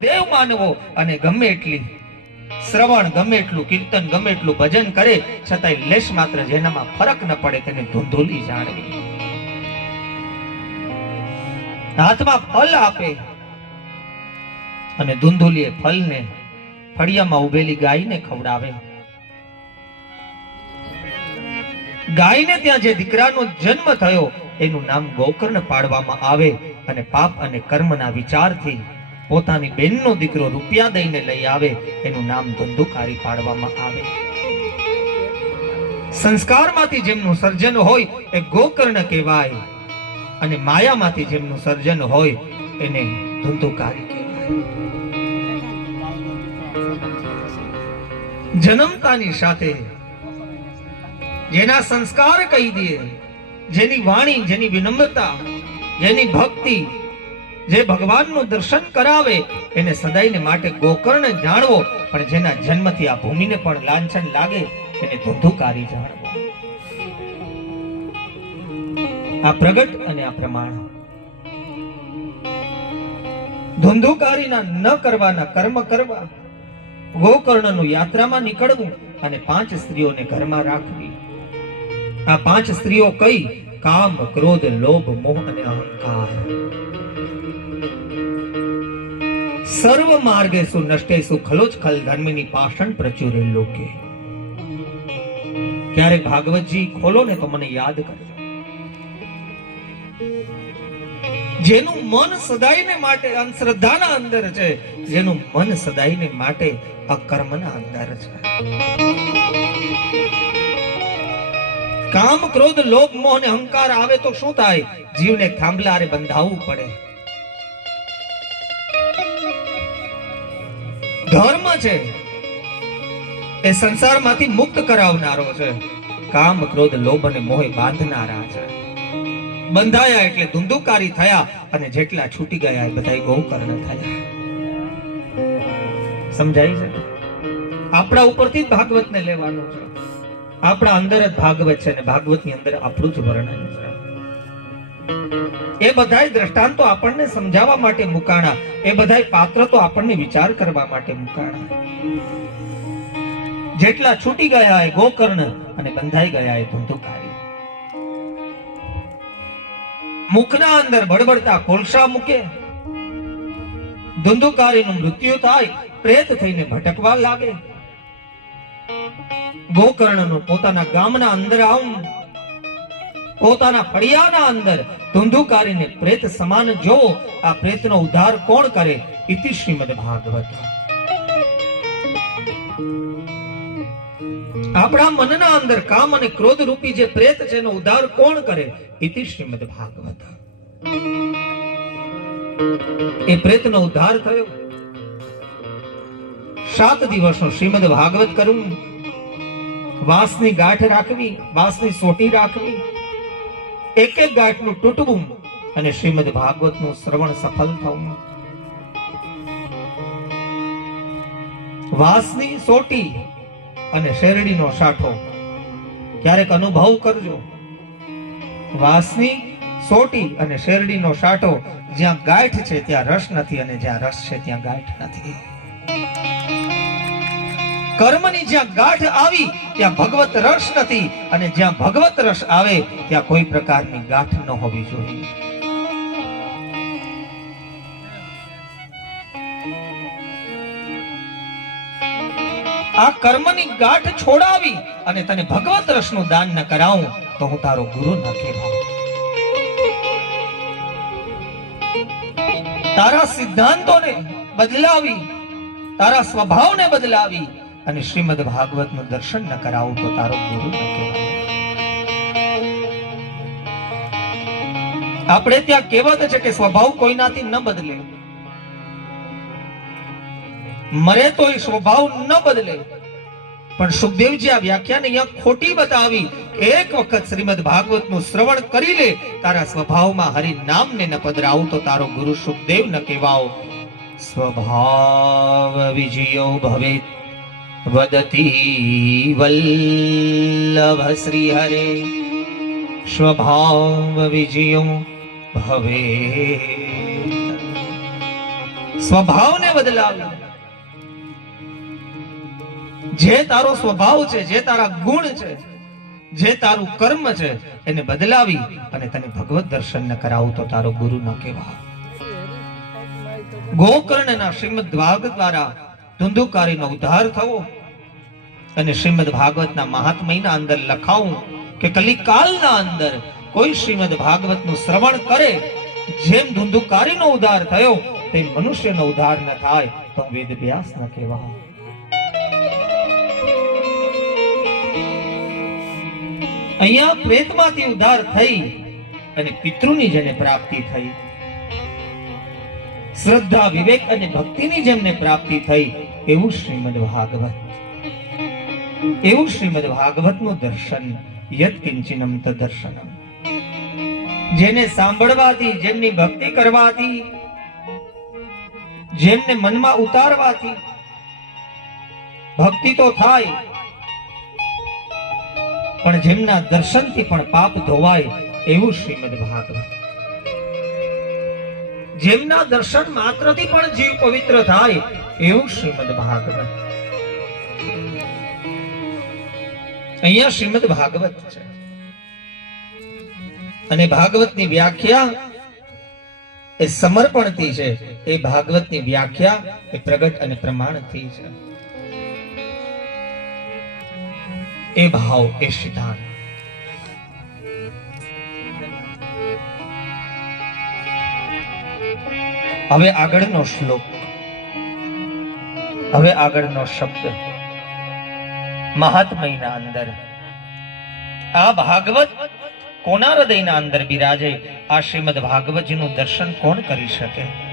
દેવ માનવો અને ગમે એટલી શ્રવણ, ગમે એટલું કીર્તન, ગમે એટલું ભજન કરે, છતાંય લેશ માત્ર જેનામાં ફરક ન પડે તેને ધૂંધુલી જાણવી. હાથમાં ફલ આપે અને ધૂંધુલીએ ફલને ફળિયામાં ઉભેલી ગાયને ખવડાવે. ગાયને ત્યાં જે દીકરાનો જન્મ થયો, એનું નામ ગોકર્ણ પાડવામાં આવે અને પાપ અને કર્મના વિચારથી પોતાની બેનનો દીકરો રૂપિયા દઈને લઈ આવે, એનું નામ ધંધુકારી પાડવામાં આવે. સંસ્કારમાંથી જેમનું સર્જન હોય, એ ગોકર્ણ કહેવાય. અને માયામાંથી જેમનું સર્જન હોય, એને ધંધુકારી કહેવાય. જન્મતાની સાથે જેના સંસ્કાર કહી દે, જેની વાણી, જેની વિનમ્રતા, જેની ભક્તિ જે ભગવાનનું દર્શન કરાવે, એને સદાયને માટે ગોકર્ણ જાણવો, પણ જેના જન્મથી આ ભૂમિને પણ લાંછન લાગે, એને ધંધુકારી જાણવો. આ પ્રગટ અને આ પ્રમાણ. ધુંધુકારીના ન કરવાના કર્મ કરવા, ગોકર્ણનું યાત્રામાં નીકળવું અને પાંચ સ્ત્રીઓને ઘરમાં રાખવી. આ પાંચ સ્ત્રીઓ કઈ? કામ, ક્રોધ, લોભ, મોહ અને અહંકાર. સર્વ માર્ગેસુ નષ્ટેસુ ખલોજ ખલ ધર્મની પાષણ પ્રચુરે લોકે. ક્યારેક ભાગવતજી, ખોલો ને તો મને યાદ કરજો. જેનું મન સદાયને માટે અંધશ્રદ્ધાના અંદર છે, જેનું મન સદાયને માટે અકર્મના અંદર છે. કામ ક્રોધ, લોભ, મોહ અને અહંકાર આવે તો શું થાય? જીવને થાંભલારે બંધાવવું પડે. ધર્મ છે. એ સંસારમાંથી મુક્ત કરાવનારો છે. કામ, ક્રોધ, લોભ અને મોહ બાંધનારા છે. બંધાયા એટલે ધુંધુકારી થયા અને જેટલા છૂટી ગયા એ બધા ગૌકર્ણ થયા. સમજાય છે? આપણા ઉપરથી જ ભાગવતને લેવાનું છે. આપણા અંદર જ ભાગવત છે અને ભાગવતની અંદર આપણું જ વર્ણન છે. એ બધાય દ્રષ્ટાંતો આપણને સમજાવવા માટે મુકાણા. એ બધાય પાત્ર તો આપણને વિચાર કરવા માટે મુકાણા. જેટલા છૂટી ગયા એ ગોકર્ણ અને બંધાઈ ગયા એ ધંધુકારી. મુખના અંદર બળબડતા કોલસા મૂકે. ધંધુકારીનું મૃત્યુ થાય, પ્રેત થઈને ભટકવા લાગે. ગોકર્ણનું પોતાના ગામના અંદર આવું પોતાના ફળિયાના અંદર ધુંધુકારીને પ્રેત સમાન જોવો આ પ્રેતનો ઉદ્ધાર કોણ કરે? ઇતિ શ્રીમદ ભાગવત. આપણા મનના અંદર કામ અને ક્રોધ રૂપી જે પ્રેત છે, એનો ઉદ્ધાર કોણ કરે? ઇતિ શ્રીમદ ભાગવત. એ પ્રેતનો ઉદ્ધાર થયો. સાત દિવસનો શ્રીમદ ભાગવત કરવું વાંસની ગાંઠ રાખવી, વાંસની સોટી રાખવી એક એક ગાંઠનું તૂટવું અને શ્રીમદ ભાગવતનું શ્રવણ સફળ થવું. વાંસની સોટી અને શેરડીનો સાઠો ક્યારેક અનુભવ કરજો. વાસની સોટી અને શેરડીનો સાઠો જ્યાં ગાંઠ છે ત્યાં રસ નથી અને જ્યાં રસ છે ત્યાં ગાંઠ નથી. કર્મની જ્યાં ગાંઠ આવી, ત્યાં ભગવત રસ નથી. અને જ્યાં ભગવત રસ આવે, ત્યાં કોઈ પ્રકારની ગાંઠ ન હોવી જોઈએ. આ કર્મની ગાંઠ છોડાવી અને તને ભગવત રસનું દાન ન કરાવું, તો હું તારો ગુરુ ન કહેવાઉં. તારા સિદ્ધાંતોને બદલાવી, તારા સ્વભાવને બદલાવી અને શ્રીમદ ભાગવતનું દર્શન ન કરાવું તો તારો ગુરુ ન આપણે ત્યાં કહેવત છે કે સ્વભાવ કોઈનાથી ન બદલે. મરે તો એ સ્વભાવ ન બદલે. પણ સુખદેવજી આ વ્યાખ્યાને અહીંયા ખોટી બતાવી. એક વખત શ્રીમદ ભાગવતનું શ્રવણ કરી લે, તારા સ્વભાવમાં હરિ નામને ન પધરાવ તો તારો ગુરુ સુખદેવ ન કહેવાઓ. સ્વભાવ વિજયો ભવેત. હરે સ્વભાવ વિજયો ભવે સ્વભાવને બદલાવી જે તારો સ્વભાવ છે, જે તારા ગુણ છે, જે તારું કર્મ છે, એને બદલાવી અને તને ભગવત દર્શન ન કરાવું તો તારો ગુરુ ન કહેવાય. ગોકર્ણના શ્રીમદ ભાગવત દ્વારા ધુંધુકારીનો ઉદ્ધાર થવો અને શ્રીમદ ભાગવતના મહાત્મયના અંદર લખાવું કે કલિકાલના અંદર કોઈ શ્રીમદ ભાગવતનું શ્રવણ કરે, જેમ ધુંધુકારીનો ઉદ્ધાર થયો તે મનુષ્યનો ઉદ્ધાર ન થાય, તો વેદ વ્યાસ ન કહેવાય. અહીંયા પ્રેતમાંથી ઉદ્ધાર થઈ અને પિતૃની જેને પ્રાપ્તિ થઈ, શ્રદ્ધા, વિવેક અને ભક્તિની જેમને પ્રાપ્તિ થઈ, એવું શ્રીમદ ભાગવત એવું શ્રીમદ ભાગવતનું દર્શન યત્કિંચિનમ તદર્શનમ જેને સાંભળવાથી જેમની ભક્તિ કરવાથી જેમને મનમાં ઉતારવાથી ભક્તિ તો થાય પણ જેમના દર્શનથી પણ પાપ ધોવાય એવું શ્રીમદ ભાગવત જેમના દર્શન માત્રથી પણ જીવ પવિત્ર થાય એવું શ્રીમદ ભાગવત અહીંયા શ્રીમદ ભાગવત છે. અને ભાગવતની વ્યાખ્યા એ સમર્પણથી છે. એ ભાગવતની વ્યાખ્યા એ પ્રગટ અને પ્રમાણથી છે. એ ભાવ, એ સિદ્ધાંત. હવે આગળનો શ્લોક. હવે આગળનો શબ્દ. મહાત્મયના અંદર. આ ભાગવત કોના હૃદયના અંદર બિરાજે? આ શ્રીમદ ભાગવતજીનું દર્શન કોણ કરી શકે?